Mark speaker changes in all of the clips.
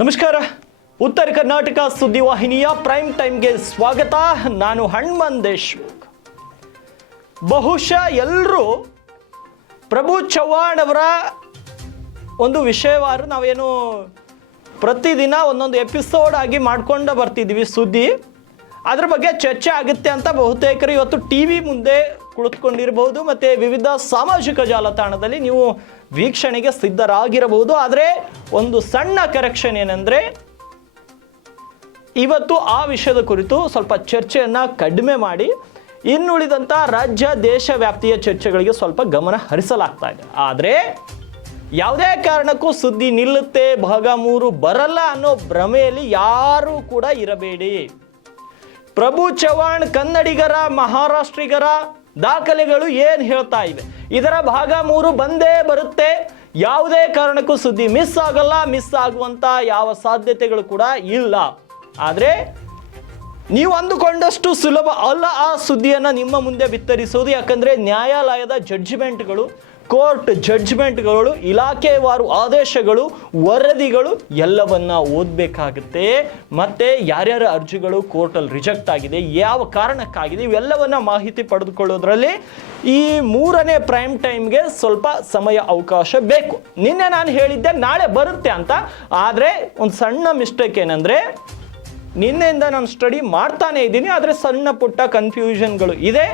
Speaker 1: ನಮಸ್ಕಾರ. ಉತ್ತರ ಕರ್ನಾಟಕ ಸುದ್ದಿವಾಹಿನಿಯ ಪ್ರೈಮ್ ಟೈಮ್ಗೆ ಸ್ವಾಗತ. ನಾನು ಹಣ್ಮನ್ ದೇಶ್ಮುಖ್. ಬಹುಶಃ ಎಲ್ಲರೂ ಪ್ರಭು ಚವ್ಹಾಣ್ ಅವರ ಒಂದು ವಿಷಯವಾರು ನಾವೇನು ಪ್ರತಿದಿನ ಒಂದೊಂದು ಎಪಿಸೋಡ್ ಆಗಿ ಮಾಡ್ಕೊಂಡು ಬರ್ತಿದ್ವಿ ಸುದ್ದಿ. ಅದ್ರ ಬಗ್ಗೆ ಚರ್ಚೆ ಆಗುತ್ತೆ ಅಂತ ಬಹುತೇಕರು ಇವತ್ತು ಟಿ ವಿ ಮುಂದೆ ಕುಳಿತುಕೊಂಡಿರಬಹುದು. ಮತ್ತು ವಿವಿಧ ಸಾಮಾಜಿಕ ಜಾಲತಾಣದಲ್ಲಿ ನೀವು ವೀಕ್ಷಣೆಗೆ ಸಿದ್ಧರಾಗಿರಬಹುದು. ಆದರೆ ಒಂದು ಸಣ್ಣ ಕರೆಕ್ಷನ್ ಏನಂದರೆ, ಇವತ್ತು ಆ ವಿಷಯದ ಕುರಿತು ಸ್ವಲ್ಪ ಚರ್ಚೆಯನ್ನು ಕಡಿಮೆ ಮಾಡಿ ಇನ್ನುಳಿದಂಥ ರಾಜ್ಯ, ದೇಶ ವ್ಯಾಪ್ತಿಯ ಚರ್ಚೆಗಳಿಗೆ ಸ್ವಲ್ಪ ಗಮನ ಹರಿಸಲಾಗ್ತಾ ಇದೆ. ಆದರೆ, ಯಾವುದೇ ಕಾರಣಕ್ಕೂ ಸುದ್ದಿ ನಿಲ್ಲುತ್ತೆ, ಭಾಗ ಮೂರು ಬರಲ್ಲ ಅನ್ನೋ ಭ್ರಮೆಯಲ್ಲಿ ಯಾರೂ ಕೂಡ ಇರಬೇಡಿ. ಪ್ರಭು ಚವ್ಹಾಣ್ ಕನ್ನಡಿಗರ, ಮಹಾರಾಷ್ಟ್ರಿಗರ ದಾಖಲೆಗಳು ಏನು ಹೇಳ್ತಾ ಇವೆ? ಇದರ ಭಾಗ ಮೂರು ಬಂದೇ ಬರುತ್ತೆ. ಯಾವುದೇ ಕಾರಣಕ್ಕೂ ಸುದ್ದಿ ಮಿಸ್ ಆಗಲ್ಲ ಮಿಸ್ ಆಗುವಂತ ಯಾವ ಸಾಧ್ಯತೆಗಳು ಕೂಡ ಇಲ್ಲ. ಆದರೆ ನೀವು ಅಂದುಕೊಂಡಷ್ಟು ಸುಲಭ ಅಲ್ಲ ಆ ಸುದ್ದಿಯನ್ನು ನಿಮ್ಮ ಮುಂದೆ ಬಿತ್ತರಿಸೋದು ಯಾಕಂದರೆ ನ್ಯಾಯಾಲಯದ ಜಡ್ಜ್ಮೆಂಟ್ಗಳು ಕೋರ್ಟ್ ಜಡ್ಜ್ಮೆಂಟ್ಗಳು, ಇಲಾಖೆವಾರು ಆದೇಶಗಳು, ವರದಿಗಳು ಎಲ್ಲವನ್ನ ಓದಬೇಕಾಗುತ್ತೆ. ಮತ್ತೆ ಯಾರ್ಯಾರ ಅರ್ಜಿಗಳು ಕೋರ್ಟಲ್ಲಿ ರಿಜೆಕ್ಟ್ ಆಗಿದೆ, ಯಾವ ಕಾರಣಕ್ಕಾಗಿದೆ, ಇವೆಲ್ಲವನ್ನ ಮಾಹಿತಿ ಪಡೆದುಕೊಳ್ಳೋದ್ರಲ್ಲಿ ಈ ಮೂರನೇ ಪ್ರೈಮ್ ಟೈಮ್ಗೆ ಸ್ವಲ್ಪ ಸಮಯ, ಅವಕಾಶ ಬೇಕು. ನಿನ್ನೆ ನಾನು ಹೇಳಿದ್ದೆ, ನಾಳೆ ಬರುತ್ತೆ ಅಂತ. ಆದರೆ ಒಂದು ಸಣ್ಣ ಮಿಸ್ಟೇಕ್ ಏನಂದರೆ ನಿನ್ನೆಯಿಂದ ನಾನು ಸ್ಟಡಿ ಮಾಡ್ತಾನೆ ಇದ್ದೀನಿ, ಆದರೆ ಸಣ್ಣ ಪುಟ್ಟ ಕನ್ಫ್ಯೂಷನ್ಗಳು ಇದೆ.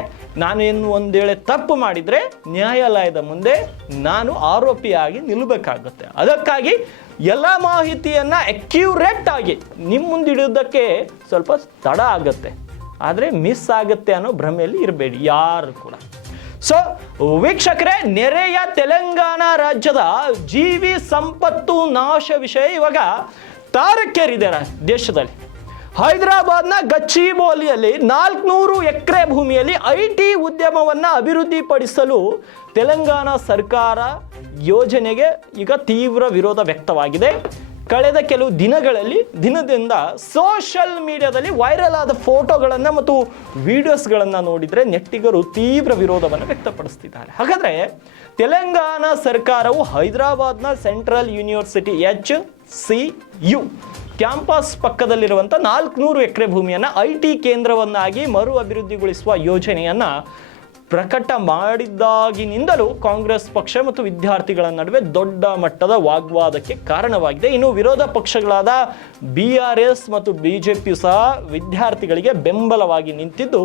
Speaker 1: ನಾನು ಏನು ಒಂದು ವೇಳೆ ತಪ್ಪು ಮಾಡಿದರೆ ನ್ಯಾಯಾಲಯದ ಮುಂದೆ ನಾನು ಆರೋಪಿಯಾಗಿ ನಿಲ್ಲಬೇಕಾಗುತ್ತೆ. ಅದಕ್ಕಾಗಿ ಎಲ್ಲ ಮಾಹಿತಿಯನ್ನು ಅಕ್ಯೂರೇಟ್ ಆಗಿ ನಿಮ್ಮ ಮುಂದೆ ಇಡೋದಕ್ಕೆ ಸ್ವಲ್ಪ ತಡ ಆಗುತ್ತೆ. ಆದರೆ ಮಿಸ್ ಆಗುತ್ತೆ ಅನ್ನೋ ಭ್ರಮೆಯಲ್ಲಿ ಇರಬೇಡಿ, ಯಾರು ಕೂಡ. ಸೊ ವೀಕ್ಷಕರೇ, ನೆರೆಯ ತೆಲಂಗಾಣ ರಾಜ್ಯದ ಜೀವಿ ಸಂಪತ್ತು ನಾಶ ವಿಷಯ ಇವಾಗ ತಾರಕ್ಕೇರಿದೆ ದೇಶದಲ್ಲಿ. ಹೈದರಾಬಾದ್ನ ಗಚ್ಚಿಬೋಲಿಯಲ್ಲಿ ನಾಲ್ಕುನೂರು ಎಕರೆ ಭೂಮಿಯಲ್ಲಿ ಐ ಟಿ ಉದ್ಯಮವನ್ನು ಅಭಿವೃದ್ಧಿಪಡಿಸಲು ತೆಲಂಗಾಣ ಸರ್ಕಾರ ಯೋಜನೆಗೆ ಈಗ ತೀವ್ರ ವಿರೋಧ ವ್ಯಕ್ತವಾಗಿದೆ. ಕಳೆದ ಕೆಲವು ದಿನಗಳಲ್ಲಿ ದಿನದಿಂದ ಸೋಷಲ್ ಮೀಡಿಯಾದಲ್ಲಿ ವೈರಲ್ ಆದ ಫೋಟೋಗಳನ್ನು ಮತ್ತು ವಿಡಿಯೋಸ್ಗಳನ್ನು ನೋಡಿದರೆ ನೆಟ್ಟಿಗರು ತೀವ್ರ ವಿರೋಧವನ್ನು ವ್ಯಕ್ತಪಡಿಸ್ತಿದ್ದಾರೆ. ಹಾಗಾದರೆ ತೆಲಂಗಾಣ ಸರ್ಕಾರವು ಹೈದರಾಬಾದ್ನ central university H C U campus ಪಕ್ಕದಲ್ಲಿರುವಂಥ ನಾಲ್ಕುನೂರು ಎಕರೆ ಭೂಮಿಯನ್ನು ಐ ಟಿ ಕೇಂದ್ರವನ್ನಾಗಿ ಮರು ಅಭಿವೃದ್ಧಿಗೊಳಿಸುವ ಯೋಜನೆಯನ್ನು ಪ್ರಕಟ ಮಾಡಿದ್ದಾಗಿನಿಂದಲೂ ಕಾಂಗ್ರೆಸ್ ಪಕ್ಷ ಮತ್ತು ವಿದ್ಯಾರ್ಥಿಗಳ ನಡುವೆ ದೊಡ್ಡ ಮಟ್ಟದ ವಾಗ್ವಾದಕ್ಕೆ ಕಾರಣವಾಗಿದೆ. ಇನ್ನು ವಿರೋಧ ಪಕ್ಷಗಳಾದ ಬಿ ಆರ್ ಎಸ್ ಮತ್ತು ಬಿ ಜೆ ಪಿ ಸಹ ವಿದ್ಯಾರ್ಥಿಗಳಿಗೆ ಬೆಂಬಲವಾಗಿ ನಿಂತಿದ್ದು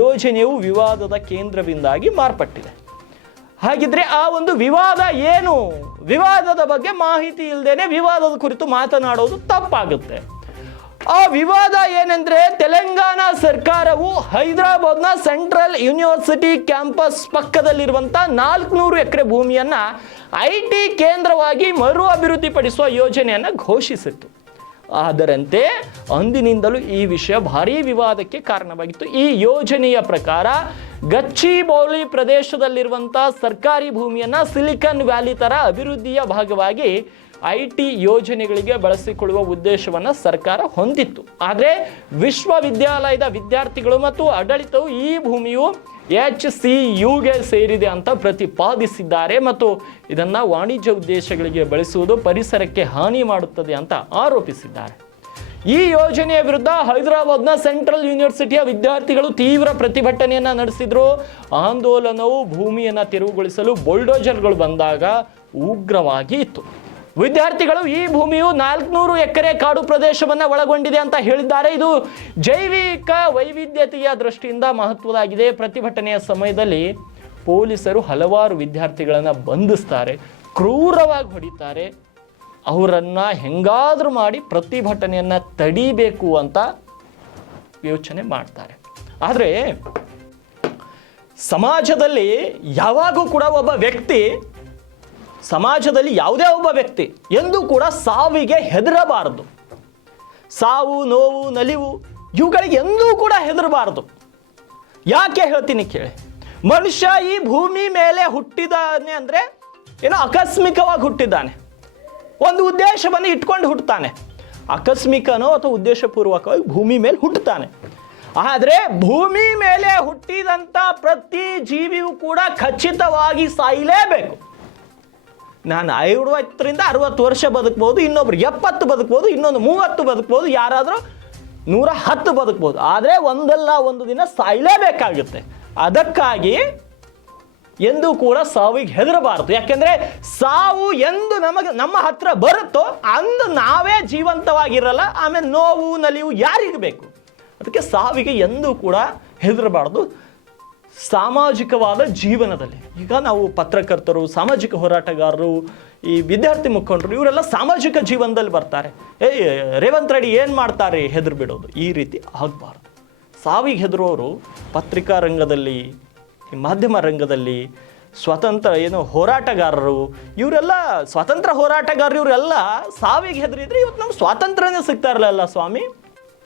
Speaker 1: ಯೋಜನೆಯು ವಿವಾದದ ಕೇಂದ್ರದಿಂದಾಗಿ ಮಾರ್ಪಟ್ಟಿದೆ. ಹಾಗಿದ್ರೆ ಆ ಒಂದು ವಿವಾದ ಏನು? ವಿವಾದದ ಬಗ್ಗೆ ಮಾಹಿತಿ ಇಲ್ಲದೇನೆ ವಿವಾದದ ಕುರಿತು ಮಾತನಾಡೋದು ತಪ್ಪಾಗುತ್ತೆ. ಆ ವಿವಾದ ಏನಂದ್ರೆ ತೆಲಂಗಾಣ ಸರ್ಕಾರವು ಹೈದರಾಬಾದ್ನ ಸೆಂಟ್ರಲ್ ಯೂನಿವರ್ಸಿಟಿ ಕ್ಯಾಂಪಸ್ ಪಕ್ಕದಲ್ಲಿರುವಂಥ ನಾಲ್ಕುನೂರು ಎಕರೆ ಭೂಮಿಯನ್ನ ಐ ಟಿ ಕೇಂದ್ರವಾಗಿ ಮರು ಅಭಿವೃದ್ಧಿಪಡಿಸುವ ಯೋಜನೆಯನ್ನು ಘೋಷಿಸಿತ್ತು. ಅದರಂತೆ ಅಂದಿನಿಂದಲೂ ಈ ವಿಷಯ ಭಾರೀ ವಿವಾದಕ್ಕೆ ಕಾರಣವಾಗಿತ್ತು. ಈ ಯೋಜನೆಯ ಪ್ರಕಾರ ಗಚ್ಚಿಬೌಳಿ ಪ್ರದೇಶದಲ್ಲಿರುವಂಥ ಸರ್ಕಾರಿ ಭೂಮಿಯನ್ನು ಸಿಲಿಕಾನ್ ವ್ಯಾಲಿ ಥರ ಅಭಿವೃದ್ಧಿಯ ಭಾಗವಾಗಿ ಐ ಟಿ ಯೋಜನೆಗಳಿಗೆ ಬಳಸಿಕೊಳ್ಳುವ ಉದ್ದೇಶವನ್ನು ಸರ್ಕಾರ ಹೊಂದಿತ್ತು. ಆದರೆ ವಿಶ್ವವಿದ್ಯಾಲಯದ ವಿದ್ಯಾರ್ಥಿಗಳು ಮತ್ತು ಆಡಳಿತವು ಈ ಭೂಮಿಯು ಎಚ್ ಸಿ ಯುಗೆ ಸೇರಿದೆ ಅಂತ ಪ್ರತಿಪಾದಿಸಿದ್ದಾರೆ ಮತ್ತು ಇದನ್ನು ವಾಣಿಜ್ಯ ಉದ್ದೇಶಗಳಿಗೆ ಬಳಸುವುದು ಪರಿಸರಕ್ಕೆ ಹಾನಿ ಮಾಡುತ್ತದೆ ಅಂತ ಆರೋಪಿಸಿದ್ದಾರೆ. ಈ ಯೋಜನೆಯ ವಿರುದ್ಧ ಹೈದರಾಬಾದ್ನ ಸೆಂಟ್ರಲ್ ಯೂನಿವರ್ಸಿಟಿಯ ವಿದ್ಯಾರ್ಥಿಗಳು ತೀವ್ರ ಪ್ರತಿಭಟನೆಯನ್ನು ನಡೆಸಿದ್ರು. ಆಂದೋಲನವು ಭೂಮಿಯನ್ನು ತೆರವುಗೊಳಿಸಲು ಬುಲ್ಡೋಜರ್ಗಳು ಬಂದಾಗ ಉಗ್ರವಾಗಿ ಇತ್ತು. ವಿದ್ಯಾರ್ಥಿಗಳು ಈ ಭೂಮಿಯು ನಾಲ್ಕುನೂರು ಎಕರೆ ಕಾಡು ಪ್ರದೇಶವನ್ನು ಒಳಗೊಂಡಿದೆ ಅಂತ ಹೇಳಿದ್ದಾರೆ. ಇದು ಜೈವಿಕ ವೈವಿಧ್ಯತೆಯ ದೃಷ್ಟಿಯಿಂದ ಮಹತ್ವದಾಗಿದೆ. ಪ್ರತಿಭಟನೆಯ ಸಮಯದಲ್ಲಿ ಪೊಲೀಸರು ಹಲವಾರು ವಿದ್ಯಾರ್ಥಿಗಳನ್ನು ಬಂಧಿಸ್ತಾರೆ, ಕ್ರೂರವಾಗಿ ಹೊಡಿತಾರೆ. ಅವರನ್ನು ಹೆಂಗಾದ್ರೂ ಮಾಡಿ ಪ್ರತಿಭಟನೆಯನ್ನು ತಡಿಬೇಕು ಅಂತ ಯೋಚನೆ ಮಾಡ್ತಾರೆ. ಆದರೆ ಸಮಾಜದಲ್ಲಿ ಯಾವಾಗೂ ಕೂಡ ಒಬ್ಬ ವ್ಯಕ್ತಿ ಸಮಾಜದಲ್ಲಿ ಯಾವುದೇ ಒಬ್ಬ ವ್ಯಕ್ತಿ ಎಂದೂ ಕೂಡ ಸಾವಿಗೆ ಹೆದರಬಾರದು. ಸಾವು, ನೋವು, ನಲಿವು ಇವುಗಳಿಗೆ ಎಂದೂ ಕೂಡ ಹೆದರಬಾರದು. ಯಾಕೆ ಹೇಳ್ತೀನಿ ಕೇಳಿ. ಮನುಷ್ಯ ಈ ಭೂಮಿ ಮೇಲೆ ಹುಟ್ಟಿದಾನೆ ಅಂದರೆ ಏನೋ ಆಕಸ್ಮಿಕವಾಗಿ ಹುಟ್ಟಿದ್ದಾನೆ. ಒಂದು ಉದ್ದೇಶವನ್ನು ಇಟ್ಕೊಂಡು ಹುಟ್ಟುತ್ತಾನೆ ಆಕಸ್ಮಿಕನೋ ಅಥವಾ ಉದ್ದೇಶಪೂರ್ವಕವಾಗಿ ಭೂಮಿ ಮೇಲೆ ಹುಟ್ಟುತ್ತಾನೆ. ಆದರೆ ಭೂಮಿ ಮೇಲೆ ಹುಟ್ಟಿದಂಥ ಪ್ರತಿ ಜೀವಿಯೂ ಕೂಡ ಖಚಿತವಾಗಿ ಸಾಯಲೇಬೇಕು. ನಾನು ಐವತ್ತರಿಂದ ಅರವತ್ತು ವರ್ಷ ಬದುಕ್ಬೋದು, ಇನ್ನೊಬ್ರು ಎಪ್ಪತ್ತು ಬದುಕ್ಬೋದು, ಇನ್ನೊಂದು ಮೂವತ್ತು ಬದುಕ್ಬೋದು, ಯಾರಾದರೂ ನೂರ ಹತ್ತು ಬದುಕ್ಬೋದು. ಆದರೆ ಒಂದಲ್ಲ, ಒಂದು ದಿನ ಸಾಯಲೇಬೇಕಾಗುತ್ತೆ ಅದಕ್ಕಾಗಿ ಎಂದೂ ಕೂಡ ಸಾವಿಗೆ ಹೆದರಬಾರದು. ಯಾಕೆಂದ್ರೆ ಸಾವು ಎಂದು ನಮಗೆ, ನಮ್ಮ ಹತ್ರ ಬರುತ್ತೋ, ಅಂದು ನಾವೇ ಜೀವಂತವಾಗಿರಲ್ಲ, ಆಮೇಲೆ ನೋವು, ನಲಿವು ಯಾರಿಗೆ ಬೇಕು. ಅದಕ್ಕೆ ಸಾವಿಗೆ ಎಂದೂ ಕೂಡ ಹೆದರಬಾರ್ದು. ಸಾಮಾಜಿಕವಾದ ಜೀವನದಲ್ಲಿ. ಈಗ ನಾವು ಪತ್ರಕರ್ತರು, ಸಾಮಾಜಿಕ ಹೋರಾಟಗಾರರು, ಈ ವಿದ್ಯಾರ್ಥಿ ಮುಖಂಡರು, ಇವರೆಲ್ಲ ಸಾಮಾಜಿಕ ಜೀವನದಲ್ಲಿ ಬರ್ತಾರೆ. ಏಯ್ ರೇವಂತ್ ರೆಡ್ಡಿ ಏನು ಮಾಡ್ತಾರೆ? ಹೆದರು ಬಿಡೋದು. ಈ ರೀತಿ ಆಗಬಾರ್ದು. ಸಾವಿಗೆ ಹೆದರೋರು ಪತ್ರಿಕಾ ರಂಗದಲ್ಲಿ, ಈ ಮಾಧ್ಯಮ ರಂಗದಲ್ಲಿ ಸ್ವತಂತ್ರ, ಏನು ಹೋರಾಟಗಾರರು, ಇವರೆಲ್ಲ ಸ್ವತಂತ್ರ ಹೋರಾಟಗಾರರು, ಇವರೆಲ್ಲ ಸಾವಿಗೆ ಹೆದರಿದ್ರೆ ಇವತ್ತು ನಮ್ಗೆ ಸ್ವಾತಂತ್ರ್ಯನೇ ಸಿಗ್ತಾ ಇರಲಿಲ್ಲ ಸ್ವಾಮಿ.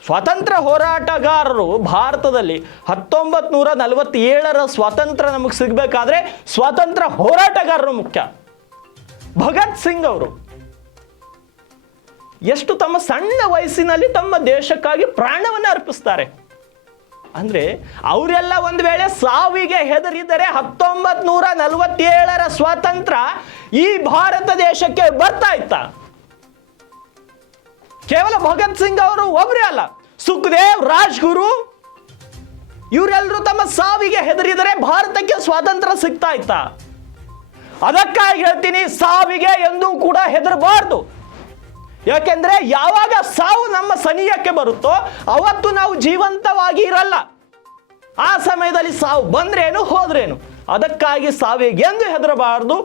Speaker 1: ಸ್ವಾತಂತ್ರ್ಯ ಹೋರಾಟಗಾರರು ಭಾರತದಲ್ಲಿ ಹತ್ತೊಂಬತ್ತು ನೂರ ನಲವತ್ತೇಳರ ಸ್ವಾತಂತ್ರ್ಯ ನಮಗೆ ಸಿಗಬೇಕಾದ್ರೆ ಸ್ವಾತಂತ್ರ್ಯ ಹೋರಾಟಗಾರರು ಮುಖ್ಯ. ಭಗತ್ ಸಿಂಗ್ ಅವರು. ಎಷ್ಟು ತಮ್ಮ ಸಣ್ಣ ವಯಸ್ಸಿನಲ್ಲಿ ತಮ್ಮ ದೇಶಕ್ಕಾಗಿ ಪ್ರಾಣವನ್ನು ಅರ್ಪಿಸ್ತಾರೆ. ಅಂದ್ರೆ ಅವರೆಲ್ಲ ಒಂದು ವೇಳೆ ಸಾವಿಗೆ ಹೆದರಿದರೆ ಹತ್ತೊಂಬತ್ ನೂರ ನಲವತ್ತೇಳರ ಸ್ವಾತಂತ್ರ್ಯ ಈ ಭಾರತ ದೇಶಕ್ಕೆ ಬರ್ತಾ ಇತ್ತ? ಕೇವಲ ಭಗತ್ ಸಿಂಗ್ ಅವರು ಒಬ್ಬರೇ ಅಲ್ಲ. ಸುಖದೇವ್, ರಾಜ್ಗುರು ಇವರೆಲ್ಲರೂ ತಮ್ಮ ಸಾವಿಗೆ ಹೆದರಿದರೆ ಭಾರತಕ್ಕೆ ಸ್ವಾತಂತ್ರ್ಯ ಸಿಗ್ತಾ ಇತ್ತ. ಅದಕ್ಕಾಗಿ ಹೇಳ್ತೀನಿ, ಸಾವಿಗೆ ಎಂದೂ ಕೂಡ ಹೆದರಬಾರ್ದು. ಯಾಕೆಂದ್ರೆ ಯಾವಾಗ ಸಾವು ನಮ್ಮ ಸನಿಯಕ್ಕೆ ಬರುತ್ತೋ ಅವತ್ತು ನಾವು ಜೀವಂತವಾಗಿ ಇರಲ್ಲ. ಆ ಸಮಯದಲ್ಲಿ ಸಾವು ಬಂದ್ರೇನು, ಹೋದ್ರೇನು? ಅದಕ್ಕಾಗಿ ಸಾವಿಗೆ ಎಂದು ಹೆದರಬಾರದು.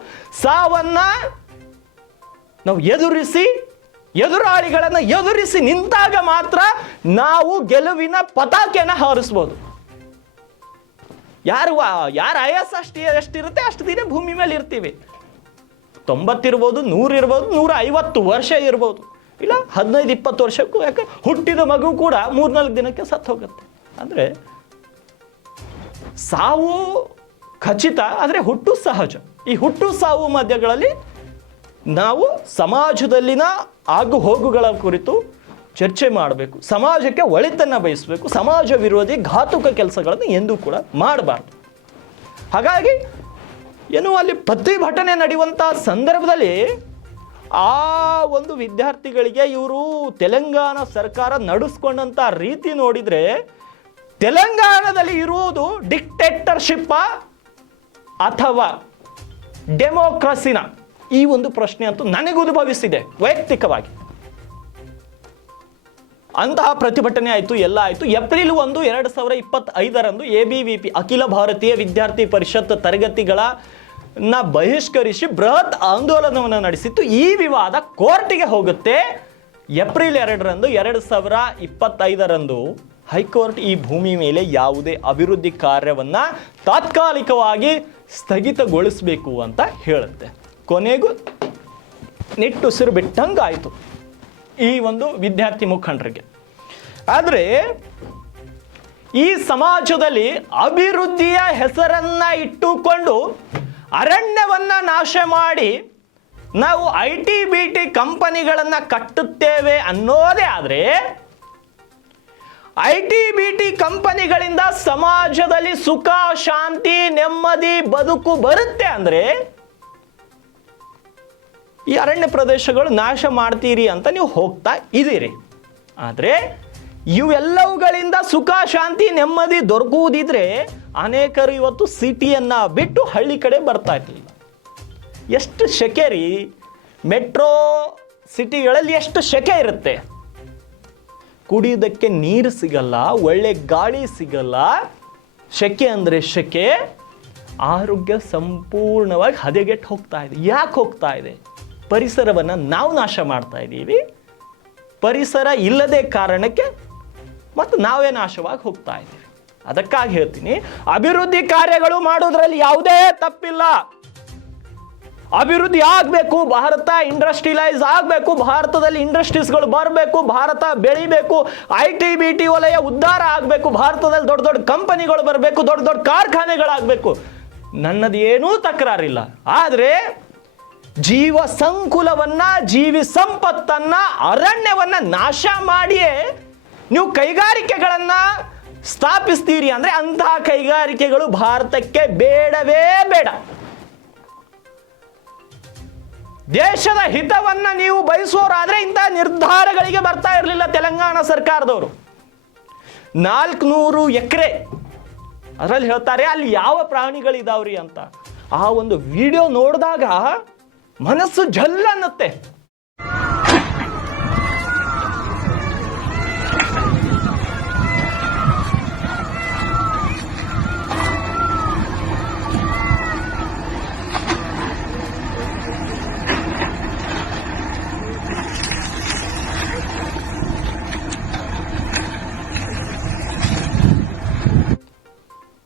Speaker 1: ಸಾವನ್ನ ನಾವು ಎದುರಿಸಿ ಎದುರಾಳಿಗಳನ್ನು ಎದುರಿಸಿ ನಿಂತಾಗ ಮಾತ್ರ ನಾವು ಗೆಲುವಿನ ಪತಾಕೆಯನ್ನು ಹಾರಿಸ್ಬೋದು. ಯಾರು ಯಾರ ಆಯಾಸ ಅಷ್ಟು, ಎಷ್ಟಿರುತ್ತೆ ಅಷ್ಟು ದಿನ ಭೂಮಿ ಮೇಲೆ ಇರ್ತೀವಿ. ತೊಂಬತ್ತಿರ್ಬೋದು ನೂರು ಇರ್ಬೋದು ನೂರ ಐವತ್ತು ವರ್ಷ ಇರ್ಬೋದು. ಇಲ್ಲ, ಹದಿನೈದು, ಇಪ್ಪತ್ತು ವರ್ಷಕ್ಕೂ ಯಾಕೆ ಹುಟ್ಟಿದ ಮಗು ಕೂಡ ಮೂರ್ನಾಲ್ಕು ದಿನಕ್ಕೆ ಸತ್ತು ಹೋಗುತ್ತೆ. ಅಂದರೆ ಸಾವು ಖಚಿತ ಆದರೆ ಹುಟ್ಟು ಸಹಜ. ಈ ಹುಟ್ಟು ಸಾವು ಮಧ್ಯಗಳಲ್ಲಿ ನಾವು ಸಮಾಜದಲ್ಲಿನ ಆಗು ಹೋಗುಗಳ ಕುರಿತು ಚರ್ಚೆ ಮಾಡಬೇಕು. ಸಮಾಜಕ್ಕೆ ಒಳಿತನ್ನು ಬಯಸಬೇಕು. ಸಮಾಜ ವಿರೋಧಿ ಘಾತುಕ ಕೆಲಸಗಳನ್ನು ಎಂದೂ ಕೂಡ ಮಾಡಬಾರ್ದು. ಹಾಗಾಗಿ ಏನು ಅಲ್ಲಿ ಪ್ರತಿಭಟನೆ ನಡೆಯುವಂಥ ಸಂದರ್ಭದಲ್ಲಿ ಆ ಒಂದು ವಿದ್ಯಾರ್ಥಿಗಳಿಗೆ ಇವರು ತೆಲಂಗಾಣ ಸರ್ಕಾರ ನಡೆಸ್ಕೊಂಡಂಥ ರೀತಿ ನೋಡಿದರೆ ತೆಲಂಗಾಣದಲ್ಲಿ ಇರುವುದು ಡಿಕ್ಟೇಟರ್ಶಿಪ್ಪ ಅಥವಾ ಡೆಮೋಕ್ರಸಿನ ಈ ಒಂದು ಪ್ರಶ್ನೆ ಅಂತೂ ನನಗೆ ಉದ್ಭವಿಸಿದೆ ವೈಯಕ್ತಿಕವಾಗಿ. ಅಂತಹ ಪ್ರತಿಭಟನೆ ಆಯಿತು, ಎಲ್ಲ ಆಯಿತು. ಏಪ್ರಿಲ್ ಒಂದು, ಎರಡು ಸಾವಿರ ಇಪ್ಪತ್ತೈದರಂದು ಎ ಬಿ ವಿ ಪಿ, ಅಖಿಲ ಭಾರತೀಯ ವಿದ್ಯಾರ್ಥಿ ಪರಿಷತ್ ತರಗತಿಗಳ ನ ಬಹಿಷ್ಕರಿಸಿ ಬೃಹತ್ ಆಂದೋಲನವನ್ನು ನಡೆಸಿತ್ತು. ಈ ವಿವಾದ ಕೋರ್ಟಿಗೆ ಹೋಗುತ್ತೆ. ಏಪ್ರಿಲ್ ಎರಡರಂದು, ಎರಡು ಸಾವಿರ ಇಪ್ಪತ್ತೈದರಂದು ಹೈಕೋರ್ಟ್ ಈ ಭೂಮಿ ಮೇಲೆ ಯಾವುದೇ ಅಭಿವೃದ್ಧಿ ಕಾರ್ಯವನ್ನು ತಾತ್ಕಾಲಿಕವಾಗಿ ಸ್ಥಗಿತಗೊಳಿಸಬೇಕು ಅಂತ ಹೇಳುತ್ತೆ. ಕೊನೆಗೂ ನಿಟ್ಟುಸಿರು ಬಿಟ್ಟಂಗಾಯಿತು ಈ ಒಂದು ವಿದ್ಯಾರ್ಥಿ ಮುಖಂಡರಿಗೆ. ಆದರೆ ಈ ಸಮಾಜದಲ್ಲಿ ಅಭಿವೃದ್ಧಿಯ ಹೆಸರನ್ನು ಇಟ್ಟುಕೊಂಡು ಅರಣ್ಯವನ್ನು ನಾಶ ಮಾಡಿ ನಾವು ಐ ಟಿ ಬಿ ಟಿ ಕಂಪನಿಗಳನ್ನು ಕಟ್ಟುತ್ತೇವೆ ಅನ್ನೋದೇ ಆದರೆ ಐ ಟಿ ಬಿ ಟಿ ಕಂಪನಿಗಳಿಂದ ಸಮಾಜದಲ್ಲಿ ಸುಖ, ಶಾಂತಿ, ನೆಮ್ಮದಿ, ಬದುಕು ಬರುತ್ತೆ ಅಂದರೆ ಈ ಅರಣ್ಯ ಪ್ರದೇಶಗಳು ನಾಶ ಮಾಡ್ತೀರಿ ಅಂತ ನೀವು ಹೋಗ್ತಾ ಇದ್ದೀರಿ. ಆದರೆ ಇವೆಲ್ಲವುಗಳಿಂದ ಸುಖ, ಶಾಂತಿ, ನೆಮ್ಮದಿ ದೊರಕುವುದಿದ್ರೆ ಅನೇಕರು ಇವತ್ತು ಸಿಟಿಯನ್ನು ಬಿಟ್ಟು ಹಳ್ಳಿ ಕಡೆ ಬರ್ತಾ ಇರಲಿಲ್ಲ. ಎಷ್ಟು ಶೆಕೆ ರೀ ಮೆಟ್ರೋ ಸಿಟಿಗಳಲ್ಲಿ ಎಷ್ಟು ಶೆಕೆ ಇರುತ್ತೆ. ಕುಡಿಯೋದಕ್ಕೆ ನೀರು ಸಿಗಲ್ಲ, ಒಳ್ಳೆ ಗಾಳಿ ಸಿಗಲ್ಲ. ಶೆಕೆ ಅಂದರೆ ಶೆಕೆ, ಆರೋಗ್ಯ ಸಂಪೂರ್ಣವಾಗಿ ಹದಗೆಟ್ಟು ಹೋಗ್ತಾ ಇದೆ. ಯಾಕೆ ಹೋಗ್ತಾ ಇದೆ? ಪರಿಸರವನ್ನು ನಾವು ನಾಶ ಮಾಡ್ತಾ ಇದ್ದೀವಿ. ಪರಿಸರ ಇಲ್ಲದೆ ಕಾರಣಕ್ಕೆ ಮತ್ತು ನಾವೇ ನಾಶವಾಗಿ ಹೋಗ್ತಾ ಇದ್ದೀವಿ. ಅದಕ್ಕಾಗಿ ಹೇಳ್ತೀನಿ, ಅಭಿವೃದ್ಧಿ ಕಾರ್ಯಗಳು ಮಾಡೋದ್ರಲ್ಲಿ ಯಾವುದೇ ತಪ್ಪಿಲ್ಲ. ಅಭಿವೃದ್ಧಿ ಆಗಬೇಕು, ಭಾರತ ಇಂಡಸ್ಟ್ರಿಯಲೈಸ್ ಆಗಬೇಕು, ಭಾರತದಲ್ಲಿ ಇಂಡಸ್ಟ್ರೀಸ್ಗಳು ಬರಬೇಕು, ಭಾರತ ಬೆಳಿಬೇಕು ಐ ಟಿ ಬಿ ಟಿ ವಲಯ ಉದ್ಧಾರ ಆಗಬೇಕು, ಭಾರತದಲ್ಲಿ ದೊಡ್ಡ ದೊಡ್ಡ ಕಂಪನಿಗಳು ಬರಬೇಕು, ದೊಡ್ಡ ದೊಡ್ಡ ಕಾರ್ಖಾನೆಗಳಾಗಬೇಕು. ನನ್ನದು ಏನೂ ತಕರಾರಿಲ್ಲ. ಆದರೆ ಜೀವ ಸಂಕುಲವನ್ನ, ಜೀವಿ ಸಂಪತ್ತನ್ನ, ಅರಣ್ಯವನ್ನ ನಾಶ ಮಾಡಿಯೇ ನೀವು ಕೈಗಾರಿಕೆಗಳನ್ನ ಸ್ಥಾಪಿಸ್ತೀರಿ ಅಂದ್ರೆ ಅಂತಹ ಕೈಗಾರಿಕೆಗಳು ಭಾರತಕ್ಕೆ ಬೇಡವೇ ಬೇಡ. ದೇಶದ ಹಿತವನ್ನ ನೀವು ಬಯಸೋರಾದ್ರೆ ಇಂಥ ನಿರ್ಧಾರಗಳಿಗೆ ಬರ್ತಾ ಇರಲಿಲ್ಲ ತೆಲಂಗಾಣ ಸರ್ಕಾರದವರು. ನಾಲ್ಕುನೂರು ಎಕರೆ, ಅದರಲ್ಲಿ ಹೇಳ್ತಾರೆ ಅಲ್ಲಿ ಯಾವ ಪ್ರಾಣಿಗಳಿದಾವ್ರಿ ಅಂತ. ಆ ಒಂದು ವಿಡಿಯೋ ನೋಡಿದಾಗ ಮನಸ್ಸು ಜಲ್ ಅನ್ನತ್ತೆ.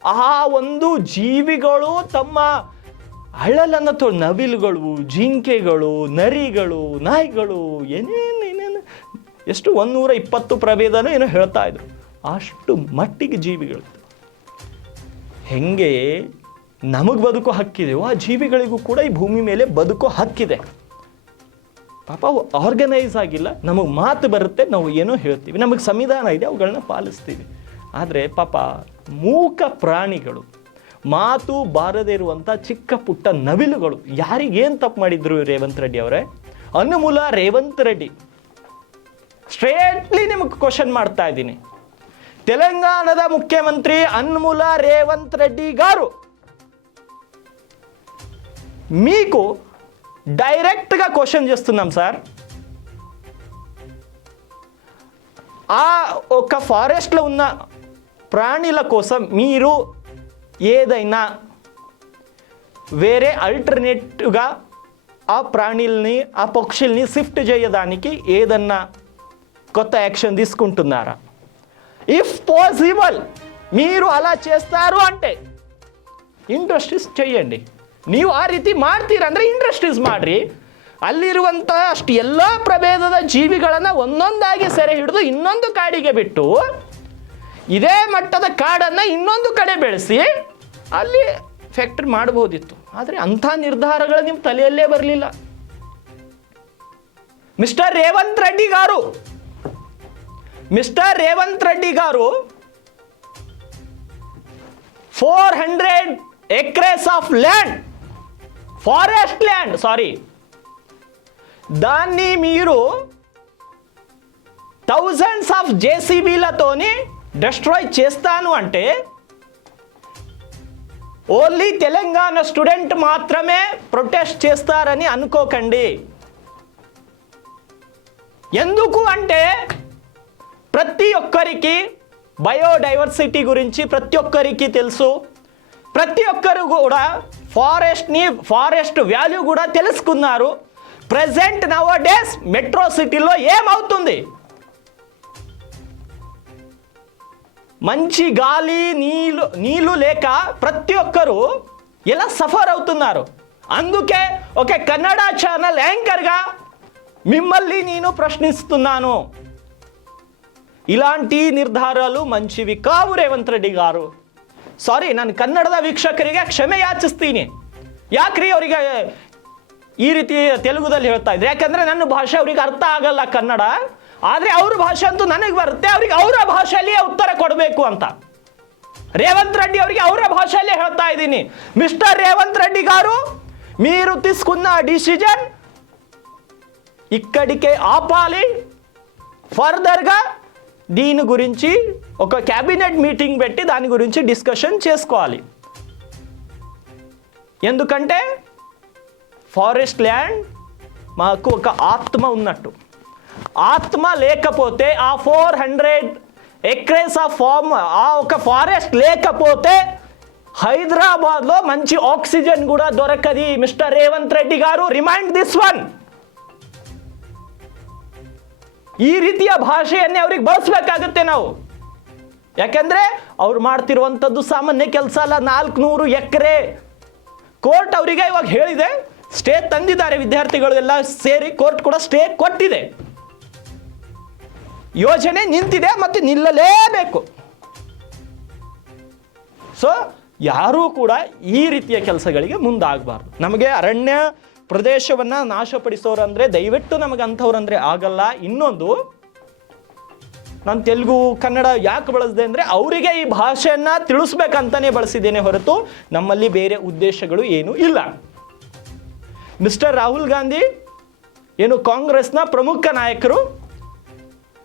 Speaker 1: ಆ ಒಂದು ಜೀವಿಗಳು ತಮ್ಮ ಅಳಲನ್ನ ತೋ ನವಿಲುಗಳು, ಜಿಂಕೆಗಳು, ನರಿಗಳು, ನಾಯಿಗಳು, ಏನೇನು ಏನೇನು. ಎಷ್ಟು ಒಂದೂರ ಇಪ್ಪತ್ತು ಪ್ರಭೇದನೂ ಏನೋ ಹೇಳ್ತಾ ಇದ್ರು. ಅಷ್ಟು ಮಟ್ಟಿಗೆ ಜೀವಿಗಳು ಹೆಂಗೆ ನಮಗೆ ಬದುಕು ಹಕ್ಕಿದೆಯೋ ಆ ಜೀವಿಗಳಿಗೂ ಕೂಡ ಈ ಭೂಮಿ ಮೇಲೆ ಬದುಕೋ ಹಕ್ಕಿದೆ. ಪಾಪ ಆರ್ಗನೈಸ್ ಆಗಿಲ್ಲ, ನಮಗೆ ಮಾತು ಬರುತ್ತೆ, ನಾವು ಏನೋ ಹೇಳ್ತೀವಿ. ನಮಗೆ ಸಂವಿಧಾನ ಇದೆ ಅವುಗಳನ್ನ ಪಾಲಿಸ್ತೀವಿ. ಆದರೆ ಪಾಪ ಮೂಕ ಪ್ರಾಣಿಗಳು ಮಾತು ಬಾರದೇ ಇರುವಂಥ ಚಿಕ್ಕ ಪುಟ್ಟ ನವಿಲುಗಳು. ಯಾರಿಗೇನು ತಪ್ಪು ಮಾಡಿದ್ರು ರೇವಂತ್ ರೆಡ್ಡಿ ಅವರೇ? ಅನುಮೂಲ ರೇವಂತ್ ರೆಡ್ಡಿ. ಸ್ಟ್ರೇಟ್ಲಿ ನಿಮಗೆ ಕ್ವಶನ್ ಮಾಡ್ತಾ ಇದ್ದೀನಿ. ತೆಲಂಗಾಣದ ಮುಖ್ಯಮಂತ್ರಿ ಅನ್ಮೂಲ ರೇವಂತ್ ರೆಡ್ಡಿ ಗಾರು. మీకు డైరెక్ట్గా క్వశ్చన్ చేస్తున్నాం సార్ ఆ ఒక ఫారెస్ట్లో ఉన్న ప్రాణిల కోసం మీరు ఏదైనా వేరే అల్టర్నేటివ్గా ఆ ప్రాణుల్ని ఆ పక్షుల్ని షిఫ్ట్ చేయడానికి ఏదన్నా కొత్త యాక్షన్ తీసుకుంటున్నారా ఇఫ్ పాసిబుల్ మీరు అలా చేస్తారు అంటే ಇಂಡಸ್ಟ್ರೀಸ್ ಚೆಯ್ಯಂಡಿ ನೀವು ಆ ರೀತಿ ಮಾಡ್ತೀರಂದ್ರೆ ಇಂಡಸ್ಟ್ರೀಸ್ ಮಾಡ್ರಿ ಅಲ್ಲಿರುವಂಥ ಅಷ್ಟು ಎಲ್ಲ ಪ್ರಭೇದದ ಜೀವಿಗಳನ್ನು ಒಂದೊಂದಾಗಿ ಸೆರೆ ಹಿಡಿದು ಇನ್ನೊಂದು ಕಾಡಿಗೆ ಬಿಟ್ಟು ಇದೇ ಮಟ್ಟದ ಕಾಡನ್ನು ಇನ್ನೊಂದು ಕಡೆ ಬೆಳೆಸಿ ಅಲ್ಲಿ ಫ್ಯಾಕ್ಟ್ರಿ ಮಾಡ್ಬೋದಿತ್ತು ಆದರೆ ಅಂಥ ನಿರ್ಧಾರಗಳು ನಿಮ್ಮ ತಲೆಯಲ್ಲೇ ಬರಲಿಲ್ಲ ಮಿಸ್ಟರ್ ರೇವಂತ್ ರೆಡ್ಡಿ గారు Mr Revanth Reddy garu four hundred acres of land forest land sorry దాన్ని మీరు థౌజండ్స్ ఆఫ్ జేసీబీలతోని డెస్ట్రాయ్ చేస్తాను అంటే ఓన్లీ తెలంగాణ స్టూడెంట్ మాత్రమే ప్రొటెస్ట్ చేస్తారని అనుకోకండి. ఎందుకు అంటే ప్రతి ఒక్కరికి బయోడైవర్సిటీ గురించి ప్రతి ఒక్కరికి తెలుసు. ప్రతి ఒక్కరు కూడా ఫారెస్ట్ని ఫారెస్ట్ వాల్యూ కూడా తెలుసుకున్నారు. ప్రజెంట్ నవ డేస్ మెట్రో సిటీలో ఏమవుతుంది? మంచి గాలి నీళ్ళు నీళ్ళు లేక ప్రతి ఒక్కరూ ఎలా సఫర్ అవుతున్నారు అందుకే ఒక కన్నడ ఛానల్ యాంకర్గా మిమ్మల్ని నేను ప్రశ్నిస్తున్నాను ಇಲಾಂಟಿ ನಿರ್ಧಾರಗಳು ಮಂಚಿವಿ ಕಾವು ರೇವಂತ್ ರೆಡ್ಡಿ ಗಾರು ಸಾರಿ ನಾನು ಕನ್ನಡದ ವೀಕ್ಷಕರಿಗೆ ಕ್ಷಮೆ ಯಾಚಿಸ್ತೀನಿ ಯಾಕ್ರಿ ಅವರಿಗೆ ಈ ರೀತಿ ತೆಲುಗುದಲ್ಲಿ ಹೇಳ್ತಾ ಇದ್ರೆ ಯಾಕಂದ್ರೆ ನನ್ನ ಭಾಷೆ ಅವ್ರಿಗೆ ಅರ್ಥ ಆಗಲ್ಲ ಕನ್ನಡ ಆದರೆ ಅವ್ರ ಭಾಷೆ ಅಂತೂ ನನಗೆ ಬರುತ್ತೆ. ಅವ್ರಿಗೆ ಅವರ ಭಾಷೆಯಲ್ಲಿಯೇ ಉತ್ತರ ಕೊಡಬೇಕು ಅಂತ. రేవంత్ రెడ్డి అవరికి అవర భాషలే హెళ్తా ಇದ್ದೀನಿ. మిస్టర్ రేవంత్ రెడ్డి గారు మీరు తీసుకున్న డిసిజన్ ఇక్కడికే ఆపాలి ఫర్దర్గా దీని గురించి ఒక క్యాబినెట్ మీటింగ్ పెట్టి దాని గురించి డిస్కషన్ చేసుకోవాలి ఎందుకంటే ఫారెస్ట్ ల్యాండ్ మాకు ఒక ఆత్మ ఉన్నట్టు ఆత్మ లేకపోతే ఆ four hundred acres of farm ఆ ఒక ఫారెస్ట్ లేకపోతే హైదరాబాద్లో మంచి ఆక్సిజన్ కూడా దొరకది మిస్టర్ రేవంత్ రెడ్డి గారు రిమైండ్ దిస్ వన్ ಈ ರೀತಿಯ ಭಾಷೆಯನ್ನೇ ಅವ್ರಿಗೆ ಬಳಸಬೇಕಾಗುತ್ತೆ ನಾವು ಯಾಕೆಂದ್ರೆ ಅವ್ರು ಮಾಡ್ತಿರುವಂಥದ್ದು ಸಾಮಾನ್ಯ ಕೆಲಸ ಅಲ್ಲ ನಾಲ್ಕುನೂರು ಎಕರೆ ಕೋರ್ಟ್ ಅವರಿಗೆ ಇವಾಗ ಹೇಳಿದೆ ಸ್ಟೇ ತಂದಿದ್ದಾರೆ ವಿದ್ಯಾರ್ಥಿಗಳು ಎಲ್ಲ ಸೇರಿ ಕೋರ್ಟ್ ಕೂಡ ಸ್ಟೇ ಕೊಟ್ಟಿದೆ ಯೋಜನೆ ನಿಂತಿದೆ ಮತ್ತು ನಿಲ್ಲಲೇಬೇಕು. ಸೊ ಯಾರೂ ಕೂಡ ಈ ರೀತಿಯ ಕೆಲಸಗಳಿಗೆ ಮುಂದಾಗಬಾರ್ದು. ನಮಗೆ ಅರಣ್ಯ ಪ್ರದೇಶವನ್ನ ನಾಶಪಡಿಸೋರಂದರೆ, ದಯವಿಟ್ಟು ನಮಗೆ ಅಂಥವ್ರಂದ್ರೆ ಆಗಲ್ಲ. ಇನ್ನೊಂದು, ನಾನು ತೆಲುಗು, ಕನ್ನಡ ಯಾಕೆ ಬಳಸಿದೆ ಅಂದರೆ, ಅವರಿಗೆ ಈ ಭಾಷೆಯನ್ನು ತಿಳಿಸ್ಬೇಕಂತಾನೆ ಬಳಸಿದ್ದೇನೆ ಹೊರತು ನಮ್ಮಲ್ಲಿ ಬೇರೆ ಉದ್ದೇಶಗಳು ಏನೂ ಇಲ್ಲ. ಮಿಸ್ಟರ್ ರಾಹುಲ್ ಗಾಂಧಿ, ಏನು ಕಾಂಗ್ರೆಸ್ನ ಪ್ರಮುಖ ನಾಯಕರು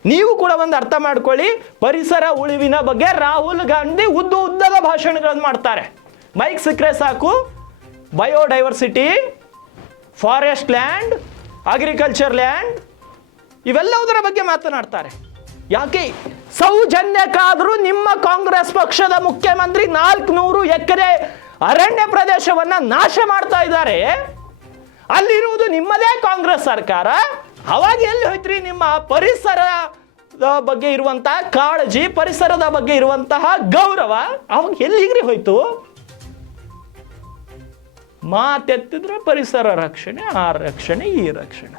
Speaker 1: ನೀವು ಕೂಡ ಒಂದು ಅರ್ಥ ಮಾಡ್ಕೊಳ್ಳಿ. ಪರಿಸರ ಉಳಿವಿನ ಬಗ್ಗೆ ರಾಹುಲ್ ಗಾಂಧಿ ಉದ್ದ ಉದ್ದದ ಭಾಷಣಗಳನ್ನು ಮಾಡ್ತಾರೆ. ಮೈಕ್ ಸಿಕ್ಕರೆ ಸಾಕು. Biodiversity, forest land, agriculture land, ಇವೆಲ್ಲವುದರ ಬಗ್ಗೆ ಮಾತನಾಡ್ತಾರೆ. ಯಾಕೆ? ಸೌಜನ್ಯಕ್ಕಾದರೂ ನಿಮ್ಮ ಕಾಂಗ್ರೆಸ್ ಪಕ್ಷದ ಮುಖ್ಯಮಂತ್ರಿ ನಾಲ್ಕುನೂರು ಎಕರೆ ಅರಣ್ಯ ಪ್ರದೇಶವನ್ನ ನಾಶ ಮಾಡ್ತಾ ಇದ್ದಾರೆ. ಅಲ್ಲಿರುವುದು ನಿಮ್ಮದೇ ಕಾಂಗ್ರೆಸ್ ಸರ್ಕಾರ. ಅವಾಗ ಎಲ್ಲಿ ಹೋಯ್ತ್ರಿ ನಿಮ್ಮ ಪರಿಸರ ಬಗ್ಗೆ ಇರುವಂತಹ ಕಾಳಜಿ, ಪರಿಸರದ ಬಗ್ಗೆ ಇರುವಂತಹ ಗೌರವ? ಅವಾಗ ಎಲ್ಲಿಗ್ರಿ ಹೋಯ್ತು? ಮಾತೆತ್ತಿದ್ರೆ ಪರಿಸರ ರಕ್ಷಣೆ, ಆ ರಕ್ಷಣೆ, ಈ ರಕ್ಷಣೆ.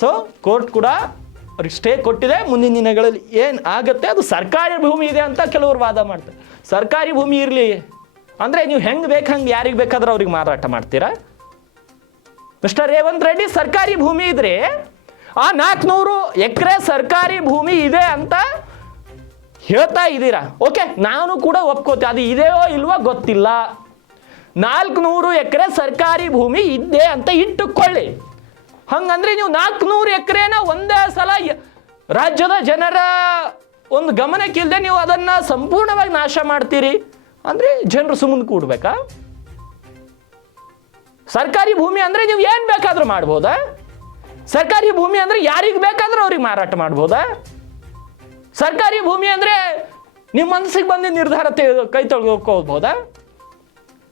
Speaker 1: ಸೊ ಕೋರ್ಟ್ ಕೂಡ ಅವ್ರಿಗೆ ಸ್ಟೇ ಕೊಟ್ಟಿದೆ. ಮುಂದಿನ ದಿನಗಳಲ್ಲಿ ಏನು ಆಗುತ್ತೆ? ಅದು ಸರ್ಕಾರಿ ಭೂಮಿ ಇದೆ ಅಂತ ಕೆಲವರು ವಾದ ಮಾಡ್ತಾರೆ. ಸರ್ಕಾರಿ ಭೂಮಿ ಇರಲಿ. ಅಂದರೆ ನೀವು ಹೆಂಗೆ ಬೇಕು, ಹಂಗೆ ಯಾರಿಗೆ ಬೇಕಾದ್ರೆ ಅವ್ರಿಗೆ ಮಾರಾಟ ಮಾಡ್ತೀರಾ? ಮಿಸ್ಟರ್ ರೇವಂತ್ ರೆಡ್ಡಿ, ಸರ್ಕಾರಿ ಭೂಮಿ ಇದ್ರೆ ಆ ನಾಲ್ಕುನೂರು ಎಕರೆ ಸರ್ಕಾರಿ ಭೂಮಿ ಇದೆ ಅಂತ ಹೇಳ್ತಾ ಇದ್ದೀರಾ? ಓಕೆ ನಾನು ಕೂಡ ಒಪ್ಕೋತೆ. ಅದು ಇದೆಯೋ ಇಲ್ವೋ ಗೊತ್ತಿಲ್ಲ. ನಾಲ್ಕುನೂರು ಎಕರೆ ಸರ್ಕಾರಿ ಭೂಮಿ ಇದೆ ಅಂತ ಇಟ್ಟುಕೊಳ್ಳಿ. ಹಂಗಂದ್ರೆ ನೀವು ನಾಲ್ಕುನೂರು ಎಕರೆನ ಒಂದೇ ಸಲ ರಾಜ್ಯದ ಜನರ ಒಂದು ಗಮನಕ್ಕಿಲ್ಲದೆ ನೀವು ಅದನ್ನ ಸಂಪೂರ್ಣವಾಗಿ ನಾಶ ಮಾಡ್ತೀರಿ. ಅಂದ್ರೆ ಜನರು ಸುಮ್ಮನೆ ಕೂಡ್ಬೇಕಾ? ಸರ್ಕಾರಿ ಭೂಮಿ ಅಂದ್ರೆ ನೀವು ಏನು ಬೇಕಾದರೂ ಮಾಡ್ಬೋದಾ? ಸರ್ಕಾರಿ ಭೂಮಿ ಅಂದ್ರೆ ಯಾರಿಗೆ ಬೇಕಾದರೂ ಅವ್ರಿಗೆ ಮಾರಾಟ ಮಾಡ್ಬೋದಾ? ಸರ್ಕಾರಿ ಭೂಮಿ ಅಂದ್ರೆ ನಿಮ್ಮ ಮನಸ್ಸಿಗೆ ಬಂದ ನಿರ್ಧಾರ ತೆ ಕೈ ತೊಳ್ಕೋಬೋದಾ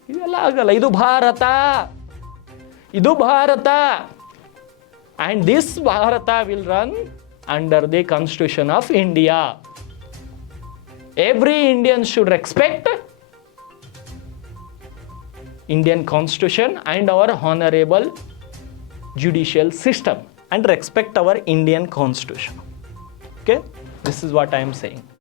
Speaker 1: ಇವೆಲ್ಲ ಆಗಲ್ಲ. ಇದು ಭಾರತ. ಇದು Bharat. And this Bharat will run under the constitution of India every Indian should respect Indian constitution and our honorable judicial system and respect our Indian constitution. Okay, this is what I am saying.